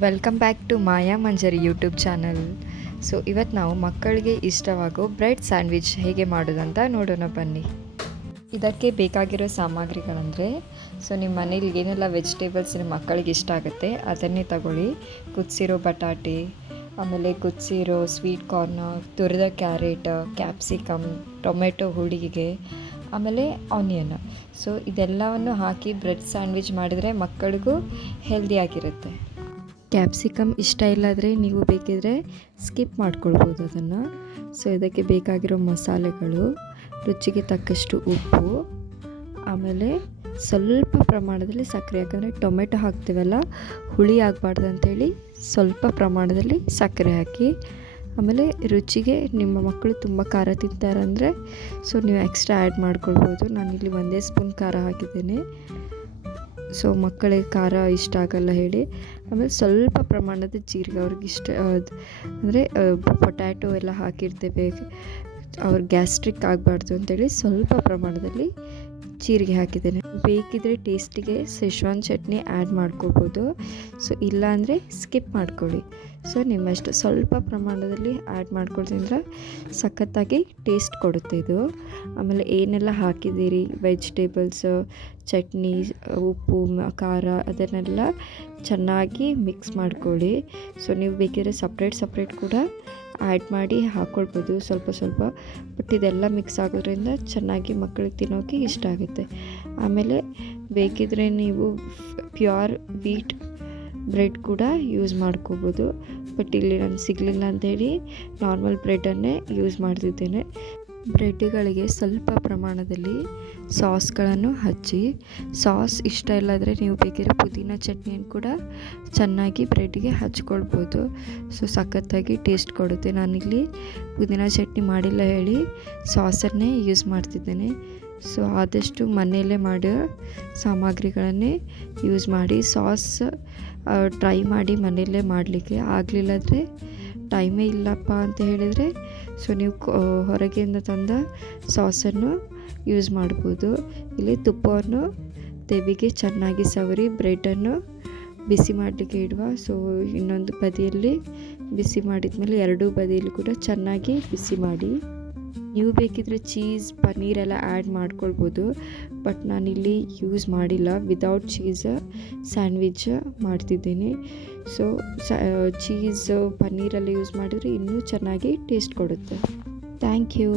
Welcome back to Maya Manjari YouTube channel. So ಇವತ್ತು ನಾವು ಮಕ್ಕಳಿಗೆ ಇಷ್ಟವಾಗೋ ಬ್ರೆಡ್ ಸ್ಯಾಂಡ್ವಿಚ್ ಹೇಗೆ ಮಾಡೋದಂತ ನೋಡೋಣ ಬನ್ನಿ. ಇದಕ್ಕೆ ಬೇಕಾಗಿರೋ ಸಾಮಗ್ರಿಗಳಂದರೆ, ಸೊ ನಿಮ್ಮ ಮನೇಲಿ ಏನೆಲ್ಲ ವೆಜಿಟೇಬಲ್ಸ್ ನಿಮ್ಮ ಮಕ್ಕಳಿಗೆ ಇಷ್ಟ ಆಗುತ್ತೆ ಅದನ್ನೇ ತಗೊಳ್ಳಿ. ಕುದಿಸಿರೋ ಬಟಾಟೆ, ಆಮೇಲೆ ಕುದಿಸಿರೋ ಸ್ವೀಟ್ ಕಾರ್ನ್, ತುರಿದ ಕ್ಯಾರೆಟ್, ಕ್ಯಾಪ್ಸಿಕಮ್, ಟೊಮೆಟೊ ಹುಳಿಗೆ, ಆಮೇಲೆ ಆನಿಯನ್. ಸೊ ಇದೆಲ್ಲವನ್ನು ಹಾಕಿ ಬ್ರೆಡ್ ಸ್ಯಾಂಡ್ವಿಚ್ ಮಾಡಿದರೆ ಮಕ್ಕಳಿಗೂ ಹೆಲ್ದಿಯಾಗಿರುತ್ತೆ. ಕ್ಯಾಪ್ಸಿಕಮ್ ಇಷ್ಟ ಇಲ್ಲಾದರೆ ನೀವು ಬೇಕಿದ್ರೆ ಸ್ಕಿಪ್ ಮಾಡ್ಕೊಳ್ಬೋದು ಅದನ್ನು. ಸೊ ಇದಕ್ಕೆ ಬೇಕಾಗಿರೋ ಮಸಾಲೆಗಳು, ರುಚಿಗೆ ತಕ್ಕಷ್ಟು ಉಪ್ಪು, ಆಮೇಲೆ ಸ್ವಲ್ಪ ಪ್ರಮಾಣದಲ್ಲಿ ಸಕ್ಕರೆ. ಯಾಕಂದರೆ ಟೊಮೆಟೊ ಹಾಕ್ತೀವಲ್ಲ, ಹುಳಿ ಆಗಬಾರ್ದು ಅಂಥೇಳಿ ಸ್ವಲ್ಪ ಪ್ರಮಾಣದಲ್ಲಿ ಸಕ್ಕರೆ ಹಾಕಿ. ಆಮೇಲೆ ರುಚಿಗೆ ನಿಮ್ಮ ಮಕ್ಕಳು ತುಂಬ ಖಾರ ತಿಂತಾರಂದರೆ ಸೊ ನೀವು ಎಕ್ಸ್ಟ್ರಾ ಆ್ಯಡ್ ಮಾಡ್ಕೊಳ್ಬೋದು. ನಾನಿಲ್ಲಿ 1 ಸ್ಪೂನ್ ಖಾರ ಹಾಕಿದ್ದೇನೆ. ಸೊ ಮಕ್ಕಳಿಗೆ ಖಾರ ಇಷ್ಟ ಆಗಲ್ಲ ಹೇಳಿ. ಆಮೇಲೆ ಸ್ವಲ್ಪ ಪ್ರಮಾಣದ ಜೀರಿಗೆ, ಅವ್ರಿಗೆ ಇಷ್ಟ ಅಂದರೆ ಪೊಟ್ಯಾಟೊ ಎಲ್ಲ ಹಾಕಿರ್ತೇವೆ, ಅವ್ರಿಗೆ ಗ್ಯಾಸ್ಟ್ರಿಕ್ ಆಗಬಾರ್ದು ಅಂತೇಳಿ ಸ್ವಲ್ಪ ಪ್ರಮಾಣದಲ್ಲಿ ಜೀರಿಗೆ ಹಾಕಿದ್ದೇನೆ. ಬೇಕಿದ್ರೆ ಟೇಸ್ಟಿಗೆ ಸೆಶ್ವಾನ್ ಚಟ್ನಿ ಆ್ಯಡ್ ಮಾಡ್ಕೊಳ್ಬೋದು. ಸೊ ಇಲ್ಲಾಂದರೆ ಸ್ಕಿಪ್ ಮಾಡ್ಕೊಳ್ಳಿ. ಸೊ ನಿಮ್ಮಷ್ಟು ಸ್ವಲ್ಪ ಪ್ರಮಾಣದಲ್ಲಿ ಆ್ಯಡ್ ಮಾಡ್ಕೊಳ್ತಿದ್ರೆ ಸಖತ್ತಾಗಿ ಟೇಸ್ಟ್ ಕೊಡುತ್ತೆ ಇದು. ಆಮೇಲೆ ಏನೆಲ್ಲ ಹಾಕಿದ್ದೀರಿ ವೆಜಿಟೇಬಲ್ಸ್, ಚಟ್ನಿ, ಉಪ್ಪು, ಖಾರ ಅದನ್ನೆಲ್ಲ ಚೆನ್ನಾಗಿ ಮಿಕ್ಸ್ ಮಾಡ್ಕೊಳ್ಳಿ. ಸೊ ನೀವು ಬೇಕಿದ್ರೆ ಸಪ್ರೇಟ್ ಕೂಡ ಆ್ಯಡ್ ಮಾಡಿ ಹಾಕ್ಕೊಳ್ಬೋದು ಸ್ವಲ್ಪ ಸ್ವಲ್ಪ. ಬಟ್ ಇದೆಲ್ಲ ಮಿಕ್ಸ್ ಆಗೋದ್ರಿಂದ ಚೆನ್ನಾಗಿ ಮಕ್ಕಳಿಗೆ ತಿನ್ನೋಕ್ಕೆ ಇಷ್ಟ ಆಗುತ್ತೆ. ಆಮೇಲೆ ಬೇಕಿದ್ರೆ ನೀವು ಪ್ಯೂರ್ ವೀಟ್ ಬ್ರೆಡ್ ಕೂಡ ಯೂಸ್ ಮಾಡ್ಕೋಬೋದು. ಬಟ್ ಇಲ್ಲಿ ನಾನು ಸಿಗಲಿಲ್ಲ ಅಂಥೇಳಿ ನಾರ್ಮಲ್ ಬ್ರೆಡನ್ನೇ ಯೂಸ್ ಮಾಡ್ತಿದ್ದೇನೆ. ಬ್ರೆಡ್ಗಳಿಗೆ ಸ್ವಲ್ಪ ಪ್ರಮಾಣದಲ್ಲಿ ಸಾಸ್ಗಳನ್ನು ಹಚ್ಚಿ, ಸಾಸ್ ಇಷ್ಟ ಇಲ್ಲಾದರೆ ನೀವು ಬೇಕಿದ್ರೆ ಪುದೀನ ಚಟ್ನಿಯನ್ನು ಕೂಡ ಚೆನ್ನಾಗಿ ಬ್ರೆಡ್ಗೆ ಹಚ್ಕೊಳ್ಬೋದು. ಸೊ ಸಖತ್ತಾಗಿ ಟೇಸ್ಟ್ ಕೊಡುತ್ತೆ. ನಾನಿಲ್ಲಿ ಪುದೀನ ಚಟ್ನಿ ಮಾಡಿಲ್ಲ ಹೇಳಿ ಸಾಸನ್ನೇ ಯೂಸ್ ಮಾಡ್ತಿದ್ದೇನೆ. ಸೊ ಆದಷ್ಟು ಮನೆಯಲ್ಲೇ ಮಾಡೋ ಸಾಮಗ್ರಿಗಳನ್ನೇ ಯೂಸ್ ಮಾಡಿ. ಸಾಸ್ ಟ್ರೈ ಮಾಡಿ ಮನೆಯಲ್ಲೇ ಮಾಡಲಿಕ್ಕೆ. ಆಗಲಿಲ್ಲಾದರೆ ಟೈಮೇ ಇಲ್ಲಪ್ಪ ಅಂತ ಹೇಳಿದರೆ ಸೊ ನೀವು ಹೊರಗೆಯಿಂದ ತಂದ ಸಾಸನ್ನು ಯೂಸ್ ಮಾಡ್ಬೋದು. ಇಲ್ಲಿ ತುಪ್ಪವನ್ನು ತೆವಿಗೆ ಚೆನ್ನಾಗಿ ಸವರಿ ಬ್ರೆಡನ್ನು ಬಿಸಿ ಮಾಡಲಿಕ್ಕೆ ಇಡುವ. ಸೊ ಇನ್ನೊಂದು ಬದಿಯಲ್ಲಿ ಬಿಸಿ ಮಾಡಿದ್ಮೇಲೆ ಎರಡೂ ಬದಿಯಲ್ಲಿ ಕೂಡ ಚೆನ್ನಾಗಿ ಬಿಸಿ ಮಾಡಿ. ನೀವು ಬೇಕಿದ್ರೆ ಚೀಸ್, ಪನ್ನೀರೆಲ್ಲ ಆ್ಯಡ್ ಮಾಡ್ಕೊಳ್ಬೋದು. ಬಟ್ ನಾನಿಲ್ಲಿ ಯೂಸ್ ಮಾಡಿಲ್ಲ, ವಿದೌಟ್ ಚೀಸ್ ಸ್ಯಾಂಡ್ವಿಚ್ ಮಾಡ್ತಿದ್ದೀನಿ. ಸೊ ಚೀಸ್, ಪನ್ನೀರೆಲ್ಲ ಯೂಸ್ ಮಾಡಿದರೆ ಇನ್ನೂ ಚೆನ್ನಾಗಿ ಟೇಸ್ಟ್ ಕೊಡುತ್ತೆ. Thank you.